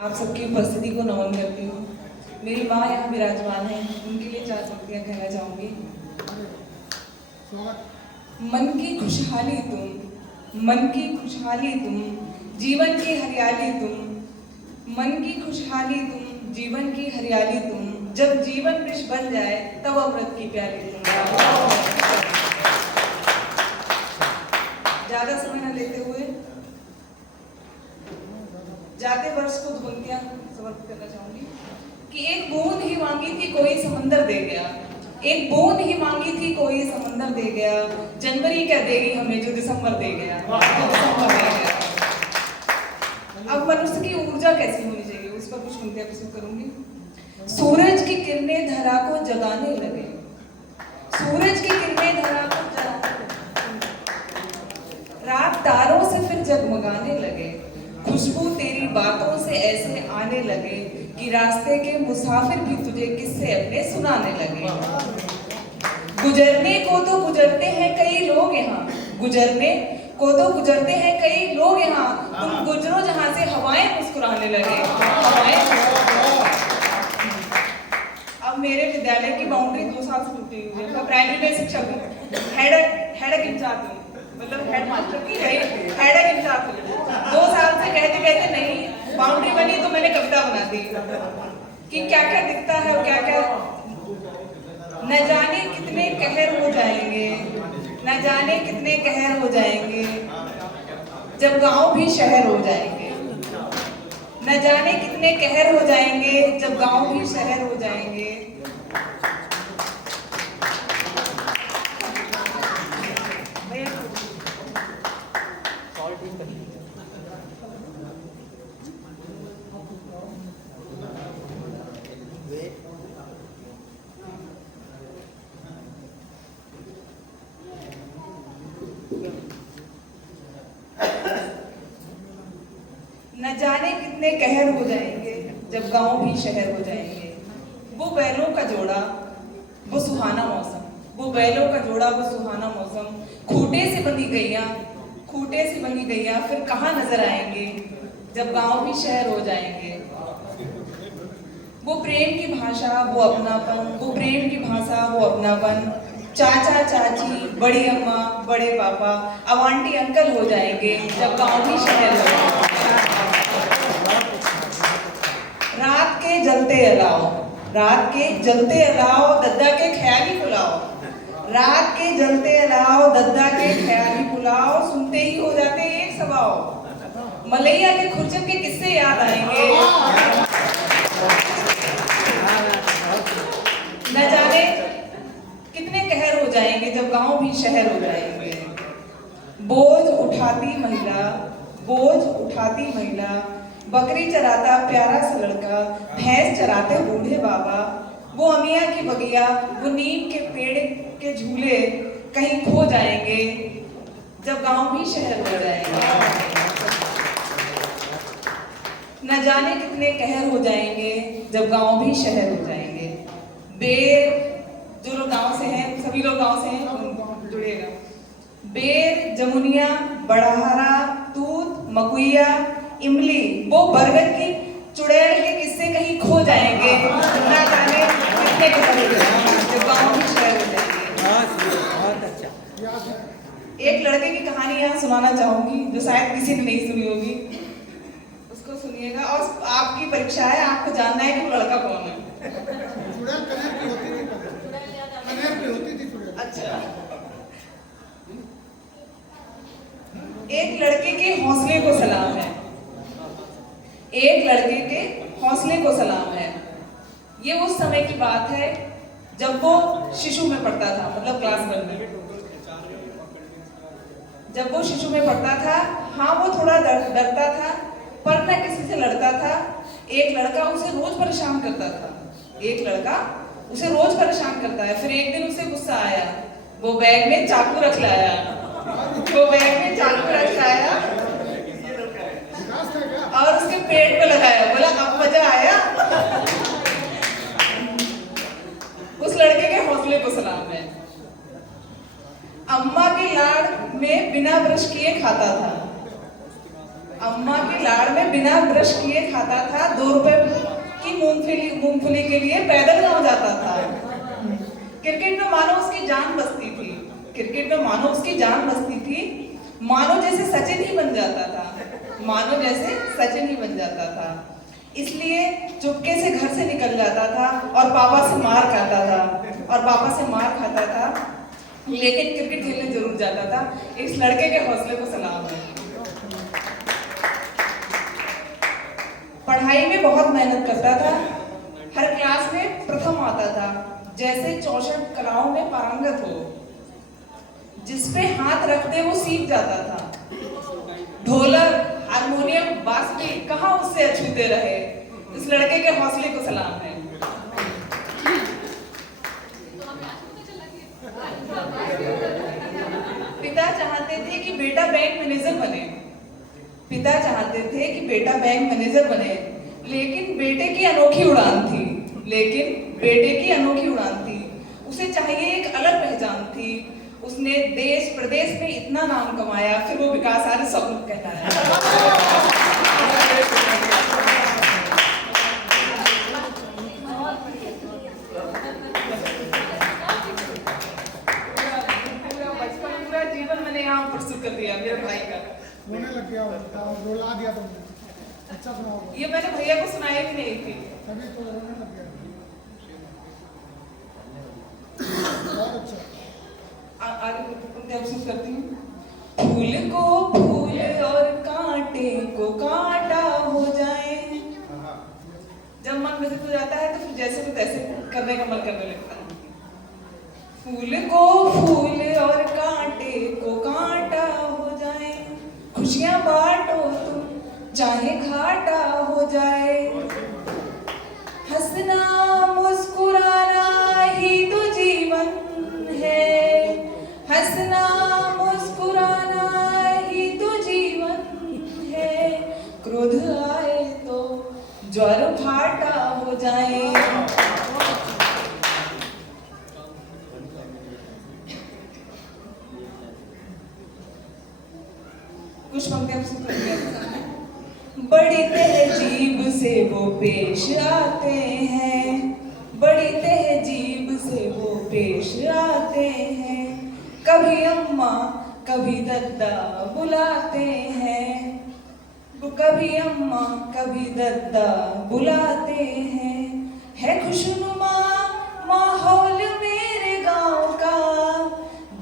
आप सबकी उपस्थिति को नमन करती हूँ। मेरी माँ यहाँ विराजमान है, उनके लिए 4 पंक्तियाँ कहना चाहूँगी। मन की खुशहाली तुम, मन की खुशहाली तुम, जीवन की हरियाली तुम। मन की खुशहाली तुम, जीवन की हरियाली तुम। जब जीवन विष बन जाए तब अमृत की प्याली तुम। ज्यादा समय न लेते हुए जाते वर्ष को पंक्तियां समर्पित करना चाहूंगी कि एक बूंद ही मांगी थी कोई समंदर दे गया, एक बूंद ही मांगी थी कोई समंदर दे गया। जनवरी क्या देगी हमें जो दिसंबर दे गया, अब मनुष्य की ऊर्जा कैसी होनी चाहिए उस पर कुछ पंक्तियां प्रस्तुत करूंगी। सूरज की किरणें धरा को जगाने लगे, सूरज की किरणें धरा को जगाने लगे, रात तारों से फिर जगमगाने लगे। खुशबू तेरी बातों से ऐसे आने लगे कि रास्ते के मुसाफिर भी तुझे किस्से अपने सुनाने लगे। गुजरने को तो गुजरते हैं कई लोग यहाँ, गुजरने को तो गुजरते हैं कई लोग यहाँ, तुम गुजरो जहाँ से हवाएं मुस्कुराने लगे, हवाएं। अब मेरे विद्यालय की बाउंड्री 2 साल से टूटी हुई है। मैं प्राइमरी में शिक्षक हूँ, हेड इंचार्ज हूँ, मतलब हेड मास्टर की हेड इंचार्ज हूँ। 2 साल से कहते कहते नहीं बाउंड्री बनी तो मैंने कविता बना दी कि क्या क्या दिखता है और क्या क्या न जाने कितने कहर हो जाएंगे, न जाने कितने कहर हो जाएंगे जब गांव भी शहर हो जाएंगे, न जाने कितने कहर हो जाएंगे जब गांव भी शहर हो जाएंगे। न जाने कितने कहर हो जाएंगे जब गांव भी शहर हो जाएंगे। वो बैलों का जोड़ा वो सुहाना मौसम, वो बैलों का जोड़ा वो सुहाना मौसम। खूंटे से बंधी गैया, खूंटे से बंधी गैया फिर कहाँ नजर आएंगे जब गांव भी शहर हो जाएंगे। वो प्रेम की भाषा वो अपनापन, वो प्रेम की भाषा वो अपनापन। चाचा चाची बड़ी अम्मा बड़े पापा अब आंटी अंकल हो जाएंगे जब गांव भी शहर हो जाएंगे। रात के जलते अलाव, रात के जलते अलाव दद्दा के ख्याली पुलाव, रात के जलते अलाव दद्दा के ख्याली पुलाव। सुनते ही हो जाते एक सवाव, मलैया के खुर्चम के किस्से याद आएंगे। न जाने कितने कहर हो जाएंगे जब गांव भी शहर हो जाएंगे। बोझ उठाती महिला, बोझ उठाती महिला, बकरी चराता प्यारा सा लड़का, भैंस चराते बूढ़े बाबा। वो अमिया की बगिया, वो नीम के पेड़ के झूले कहीं खो जाएंगे जब गांव भी शहर हो जाएंगे। न जाने कितने कहर हो जाएंगे जब गांव भी शहर हो जाएंगे। बेर, जो लोग गांव से हैं, सभी लोग गांव से हैं जुड़ेगा। बेर, जमुनिया, बड़ाहरा, तूत, मकुइया, इमली, वो बरगद की चुड़ैल के किस्से कहीं खो जाएंगे। ना जाने कितने कहर हो जाएंगे जब गांव भी शहर हो जाएंगे। बहुत अच्छा। एक लड़के की कहानी यहाँ सुनाना चाहूंगी जो शायद किसी ने नहीं सुनी होगी, उसको सुनिएगा। और आपकी परीक्षा है, आपको जानना है कि वो लड़का कौन है। अच्छा, एक लड़के के हौसले को सलाम है, एक लड़के के हौसले को सलाम है। ये उस समय की बात है जब वो शिशु में पढ़ता था, मतलब क्लास 1 में। जब वो शिशु में पढ़ता था, हाँ वो थोड़ा डरता था पर न किसी से लड़ता था। एक लड़का उसे रोज परेशान करता था, एक लड़का उसे रोज परेशान करता है। फिर एक दिन उसे गुस्सा आया, वो बैग में चाकू रख लाया, वो बैग में चाकू रख लाया और उसके पेट पे लगाया। बोला अब मजा आया। उस लड़के के हौसले को सलाम है। अम्मा के लाड़ में बिना ब्रश किए खाता था, अम्मा के लाड़ में बिना ब्रश किए खाता था, 2 रुपए की मूंगफली के लिए पैदल गांव जाता था। क्रिकेट में मानो उसकी जान बसती थी, क्रिकेट में मानो उसकी जान बसती थी, मानो जैसे सचिन ही बन जाता था, मानो जैसे सचिन ही बन जाता था। इसलिए चुपके से घर से निकल जाता था और पापा से मार खाता था, लेकिन क्रिकेट खेलने जरूर जाता था। इस लड़के के हौसले को सलाम है। पढ़ाई में बहुत मेहनत करता था, हर क्लास में प्रथम आता था, जैसे 64 कलाओं में पारंगत हो, जिसपे हाथ रखते वो सीख जाता था। ढोलक, हारमोनियम, बांसुरी कहाँ उससे अछूते रहे। इस लड़के के हौसले को सलाम है। पिता चाहते थे कि बेटा बैंक मैनेजर बने, लेकिन बेटे की अनोखी उड़ान थी। उसे चाहिए एक अलग पहचान थी। उसने देश प्रदेश में इतना नाम कमाया, फिर वो विकास आर्य स्वप्न कहलाया। पूरा जीवन मैंने यहाँ प्रस्तुत कर दिया मेरे भाई का। रोने लग गया, रुला दिया तुमने। अच्छा सुनाओ। ये मैंने भैया को सुनाई भी नहीं थी, तभी तो रोने लग गया। बहुत अच्छा। आगे प्रस्तुत करती हूँ। फूल को फूल और कांटे को कांटा हो जाए। जब मन व्यथित हो जाता है तो फिर जैसे को तैसे करने का मन करने लगता है। फूल को फूल और कांटे को कांटा हो जाए, खुशियां बांटो तुम चाहे घाटा हो जाए। हंसना मुस्कुराना ही तो जीवन है, हंसना मुस्कुराना ही तो जीवन है। क्रोध आए तो ज्वर भाटा हो जाए। कुछ पंक्तियां सुन कर बड़ी तहजीब से वो पेश आते हैं, बड़ी तहजीब से वो पेश आते हैं। कभी अम्मा कभी दद्दा बुलाते हैं, कभी अम्मा कभी दद्दा बुलाते हैं। है खुशनुमा माहौल मेरे गांव का,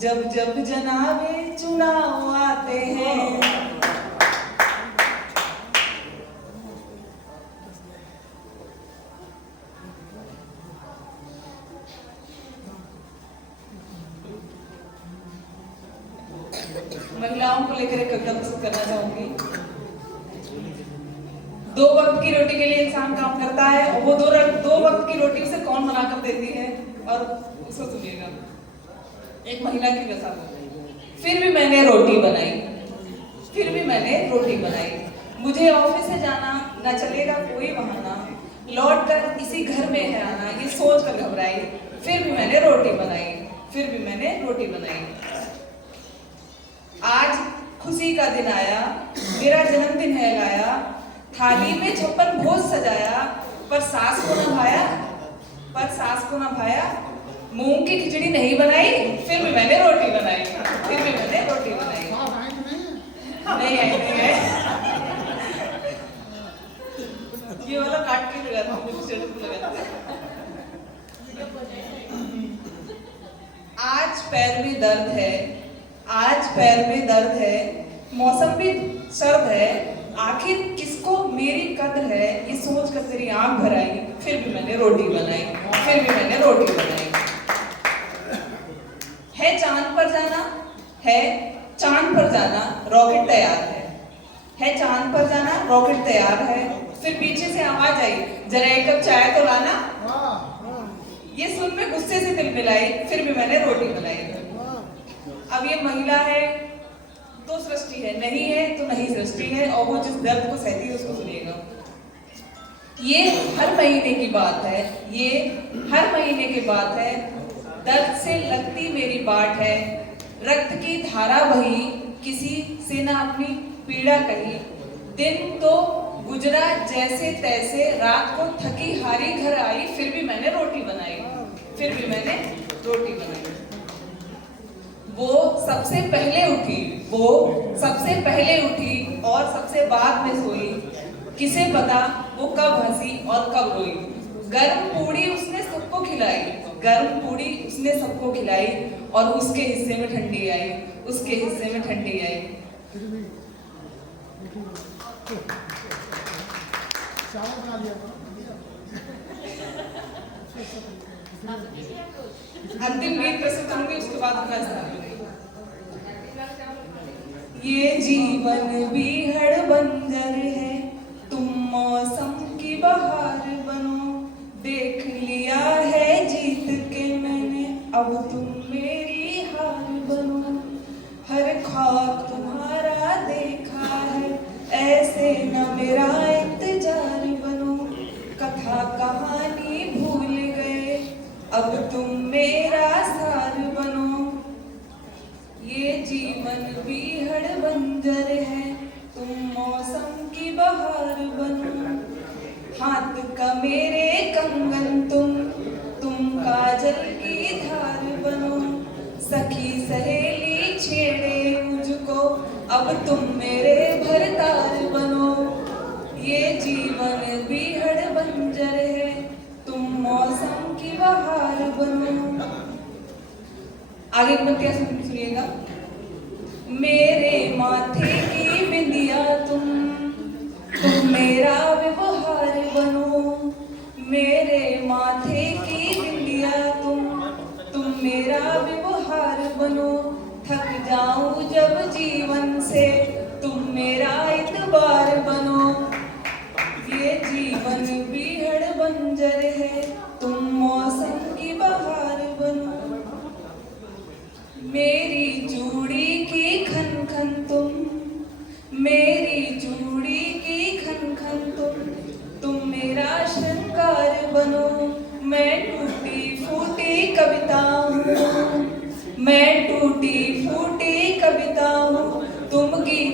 जब जब जनाबे चुनाव आते हैं। महिलाओं को लेकर एक कविता प्रस्तुत करना चाहूंगी। 2 वक्त की रोटी के लिए इंसान काम करता है, और वो 2 वक्त की रोटी उसे कौन बनाकर देती है, और उसको सुनिएगा। एक महिला की दशा। फिर भी मैंने रोटी बनाई, मुझे ऑफिस से जाना न चलेगा कोई बहाना, लौट कर इसी घर में है आना, ये सोच कर घबराई। फिर भी मैंने रोटी बनाई। आज खुशी का दिन आया, मेरा जन्मदिन है लाया, थाली में 56 भोज सजाया, पर सास को ना भाया। मूंग की खिचड़ी नहीं बनाई, फिर भी मैंने रोटी बनाई। नहीं है। ये वाला काट के लगाता हूँ, आज पैर में दर्द है, मौसम भी सर्द है, आखिर किसको मेरी कद्र है, ये सोच कर तेरी आंख भर आई। फिर भी मैंने रोटी बनाई। है चांद पर जाना रॉकेट तैयार है। फिर पीछे से आवाज आई, जरा एक कप चाय तो लाना। ये सुन में गुस्से से दिल मिलाई, फिर भी मैंने रोटी बनाई। अब ये महिला है तो सृष्टि है, नहीं है तो नहीं सृष्टि है, और वो जिस दर्द को सहती है उसको सुनिएगा। ये हर महीने की बात है, दर्द से लगती मेरी बाट है। रक्त की धारा बही, किसी से ना अपनी पीड़ा कही। दिन तो गुजरा जैसे तैसे, रात को थकी हारी घर आई, फिर भी मैंने रोटी बनाई, फिर भी मैंने रोटी बनाई। वो सबसे पहले उठी, वो सबसे पहले उठी और सबसे बाद में सोई, किसे पता वो कब हंसी और कब रोई। गर्म पूड़ी उसने सबको खिलाई, गर्म पूड़ी उसने सबको खिलाई, और उसके हिस्से में ठंडी आई, उसके हिस्से में ठंडी आई। फिर भी चावल बना लिया अंतिम गीत प्रस्तुत होंगे, उसके बाद अपना स्थान लेंगे। ये जीवन बीहड़ बंजर है, तुम मौसम की बहार बनो। देख लिया है जीत के मैंने, अब तुम मेरी हार बनो। हर ख्वाब तुम्हारा देखा है, ऐसे न मेरा इंतजार बनो। कथा कहानी भूल गए, अब तुम मेरा सार बनो। ये जीवन बीहड़ बंजर है, तुम मौसम की बहार बनो। हाथ का मेरे कंगन तुम काजल की धार बनो। सखी सहेली छेड़े मुझको, अब तुम मेरे भरतार बनो। ये जीवन बीहड़ बंजर है, तुम मौसम की बहार बनो। आगे पंक्तियां सुनिएगा। मेरे माथे की बिंदिया तुम मेरा व्यवहार बनो। मेरे माथे की बिंदिया तुम मेरा व्यवहार बनो। थक जाऊं जब जीवन से, तुम मेरा इतबार बनो। ये जीवन बीहड़ बंजर है, तुम मौसम की बहार बनो। मेरी चूड़ी की खन खन मेरी चूड़ी की खन खन तुम मेरा श्रृंगार बनो। मैं टूटी फूटी कविता हूँ, मैं टूटी फूटी कविता हूँ, तुम गीत